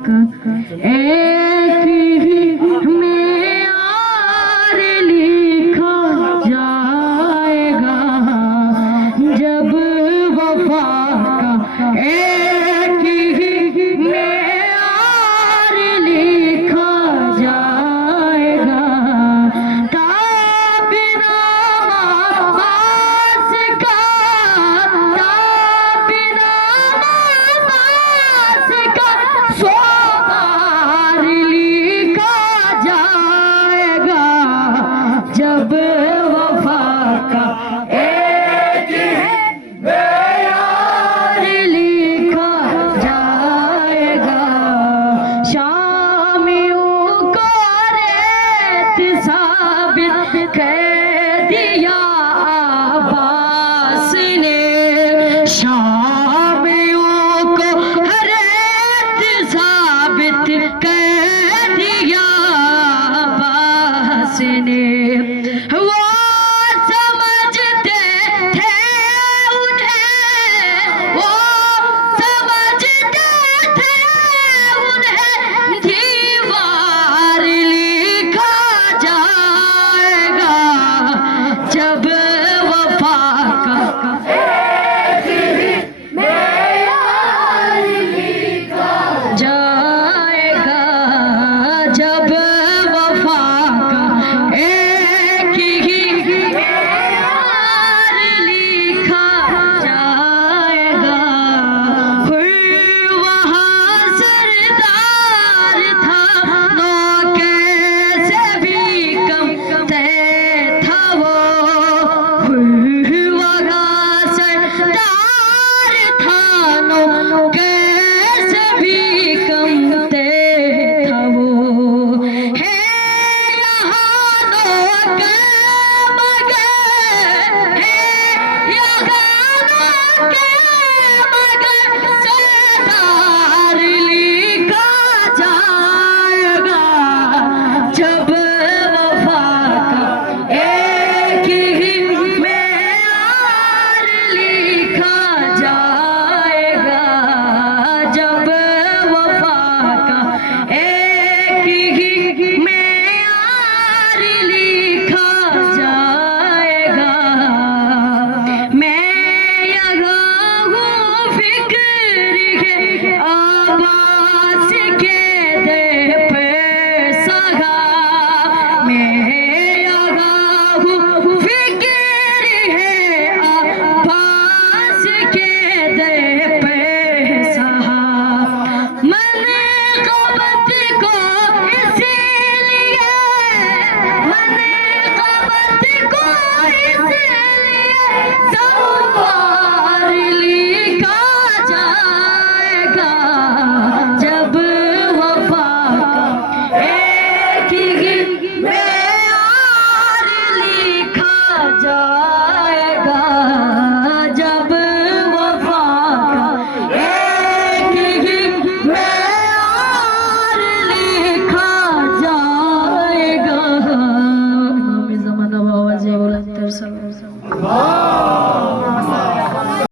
एक ही में और लिखा जाएगा जब वफा का एक ही में और लिखा जाएगा ताबिनामा बास का ताबिनामा बास का सोबार लिखा जाएगा जब वफा का एक ही बेयार लिखा जाएगा शामियों को रेत साबित कह दिया अब्बास ने शामियों को रेत साबित कह दिया अब्बास ने वो समझते थे उन्हें वो समझते थे उन्हें दीवार लिखा जाएगा जब वफा का एक ही मेयार लिखा जाएगा जब वफा का एक ही मेयार लिखा जाएगा फिर वहाँ सरदार था नौके से भी कम तय था वो फिर वहाँ सरदार था नौके से भी कम तय था वो है यहाँ नौके मगर है यहाँ नौके मगर सरदार लिखा जाएगा जब वफा का एक ही मेयार लिखा जाएगा जब वफा का एक ही मेयार लिखा जाएगा मैं यहाँ हूँ फिक्र है आवाज़ के दे पे सगा मैं यहाँ हूँ फिक्र है आवाज़ के दे पे सहा मन कब